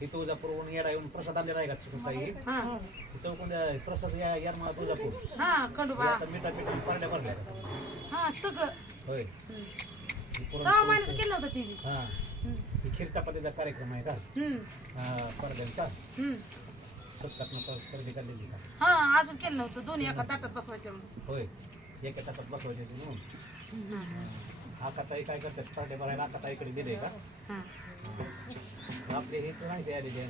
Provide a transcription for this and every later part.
ही तुळजापूरहून येडा येऊन प्रसाद आणलेला आहे का सुताई तिथं कोणत्या प्रसाद यार मला तुळजापूर आता मिठा पिठा पारड्या भरल्या हा सगळं होय 6 महिन्याचं केलं होतं ती हा ही खीर चपातीचा कार्यक्रम आहे का परड्यांचा खरेदी काढलेली का हा अजून केलं नव्हतं दोन्ही एका ताटात बसवायचं होय एका ताटात बसवायचे म्हणून आकाताई काय करतात पारडे भरायला आकाताईकडे दिले का आपले हे तर नाही ते आलेले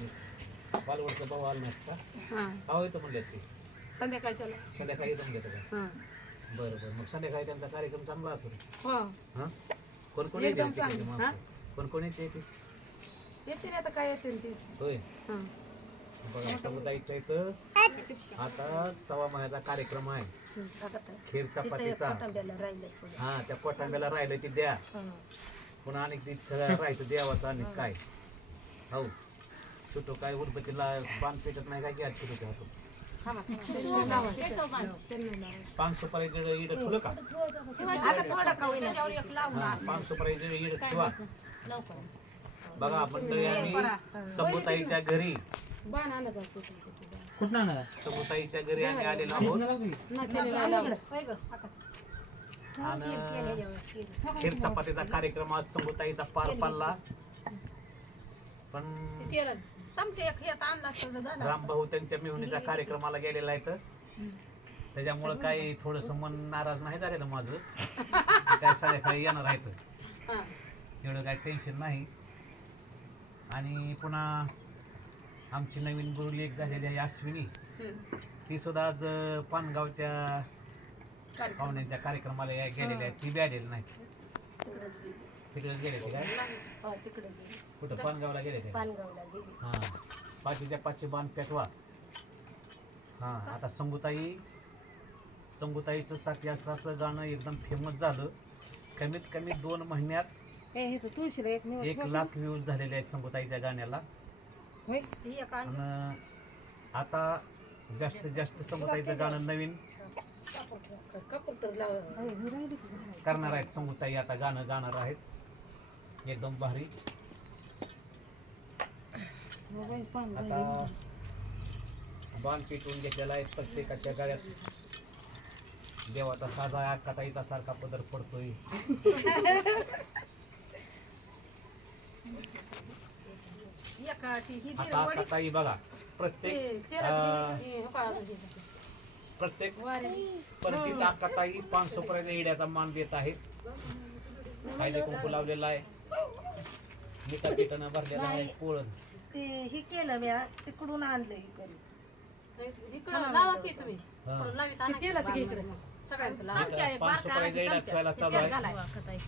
पालवडचं भाऊ आलं नसतं भाऊ येतो म्हणले ते संध्याकाळी येतो म्हणले का बरं बरं मग संध्याकाळी त्यांचा कार्यक्रम चांगला असेल हां कोण कोण येते कोण कोण येते आता काय येते ते होय बघा समुदायाचं इथं आता 1.25 महिन्याचा कार्यक्रम आहे खीर चपातीचा हा त्या पोटांब्याला राहिलं ती द्या पुन्हा अनेक दिवस राहायचं द्यावाचं आणि काय हो छोटो काय उरबतीला बांध पेटत नाही काय घ्या छोटो पान सुपारीचं इड ठेवलं का 5 सुपारीचं इड ठेवा बघा मंडळी आम्ही समुदायाच्या घरी कुठं आणणार समुदायाच्या घरी आम्ही आलेलो आहोत आणि खीर चपातीचा कार्यक्रम आज समुदायाचा पार पडला पण रामभाऊ त्यांच्या मिहुनीच्या कार्यक्रमाला गेलेला आहे तर त्याच्यामुळं काही थोडंसं मन नाराज नाही झालेलं माझं काय संध्याकाळी येणार आहे तर एवढं काय टेन्शन नाही आणि पुन्हा आमची नवीन गुरुली एक झालेली आहे अश्विनी ती सुद्धा आज पानगावच्या पाहुण्यांच्या कार्यक्रमाला गेलेली आहे ती बी आलेली नाही तिकडेच गेले काय कुठं पानगावला गेले ते हां 5च्या 5 बाण पेटवा हां आता संगुताईचं साथी असं गाणं एकदम फेमस झालं कमीत कमी 2 महिन्यात 1 लाख व्ह्यूज झालेले आहेत संगुताईच्या गाण्याला आणि आता जास्तीत जास्त संगुताईचं गाणं नवीन करणार आहेत संगुताई आता गाणं गाणार आहेत एकदम भारी आता बाण पिटवून घेतलेला आहे प्रत्येकाच्या गाड्यात देवाचा साधा आकाताईचा सारखा पदर पडतोय आता आकाताई बघा प्रत्येक परतीत आकाताई 500 पर्यंत इड्याचा मान देत आहे कायदे कुंकू लावलेला आहे मिठा पिठानं भरलेला आहे पोळ हे केलं मी तिकडून आणलं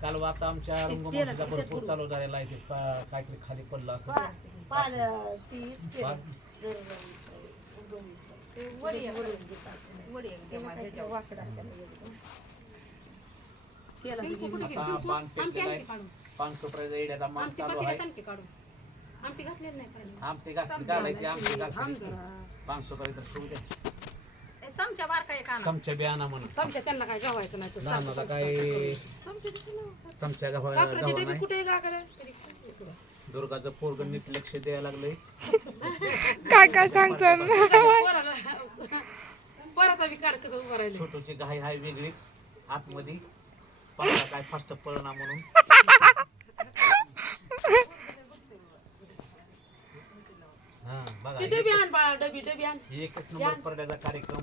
काल आता आमच्या रंगमंचाचा भरपूर चालू झालेला आहे काहीतरी खाली पडलं असं आता बाण पेटलेला आहे 500 पर्यंत इड्याचा मान चालू आहे आमटी घातली घालायची आमटी घातली 500 पर्यंत ठेवू द्या चमच्या बियाणा म्हणून चमच्या त्यांना काय गव्हायचं नाही नानाला काय चमच्या गव्हा कुठे दुर्गाचं पोरग नीट लक्ष द्यायला लागलंय काय सांगतो छोटूची घाई हाय वेगळीच आतमध्ये पाला काय फास्ट पळना म्हणून एकच नंबर पडल्याचा कार्यक्रम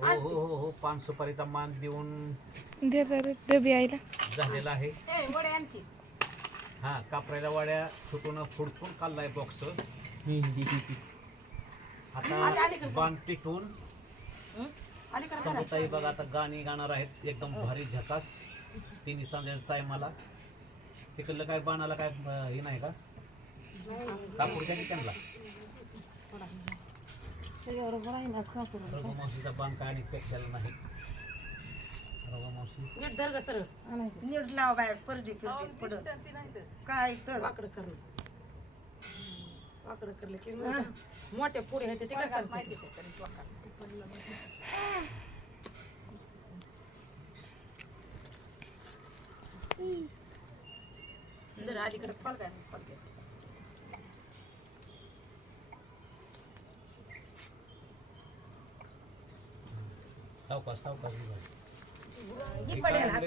हो 500 सुपारीचा मान देऊन डबी आईला झालेला आहे हा कापरायला वाड्या फुटून फुडफुड काढलाय बॉक्स आता बाण पिटून समुदाय बघा आता गाणी गाणार आहेत एकदम भारी झकास 3 सांजेच्या टायमाला तिकडलं काय बाणाला काय हे नाही का कापूर द्या त्यांना रघुमावशीचा बाण काय आणि पेक्षाला नाही रघुमावशी नीट लाव बाय परडी पडत काय तर वाकडं करलं की मोठ्या पुढे ते काय सांगते जरा अलीकडे फल काय फल काय सावकाश सावकाश ही पडेल हात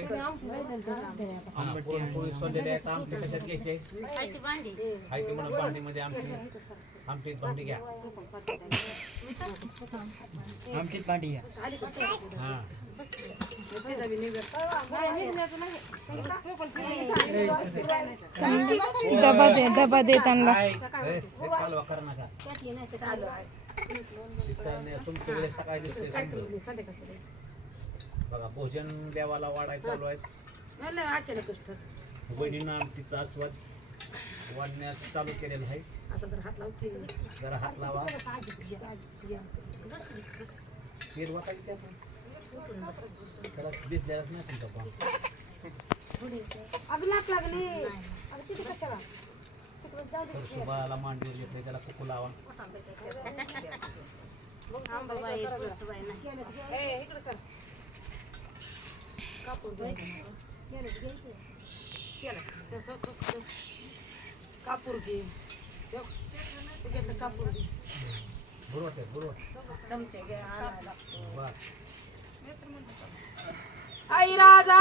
पुरणपोळी सोडलेली आहे आमटी कशात घ्यायची आहे ती म्हणून भांडीमध्ये आमटीत भांडी घ्या आमचीच भांडी घ्या. हां डबा दे त्यांना. कालवा करा नका तुमच्याकडे सकाळी दिसते समजा. बघा भोजन देवाला वाढायला चालू आहेत वहिनीनं आमटीचा आस्वाद वाढण्यास चालू केलेला आहे जरा हात लावा तेल वाटायचं त्याला दिसलेलाच नाही तुमचा पान बाळाला मांडीवर घेतलं त्याला कुकू लावा कापूर घे कापूर घे बरोबर चमचे घ्या आणायला लागतो. बरं आई राजा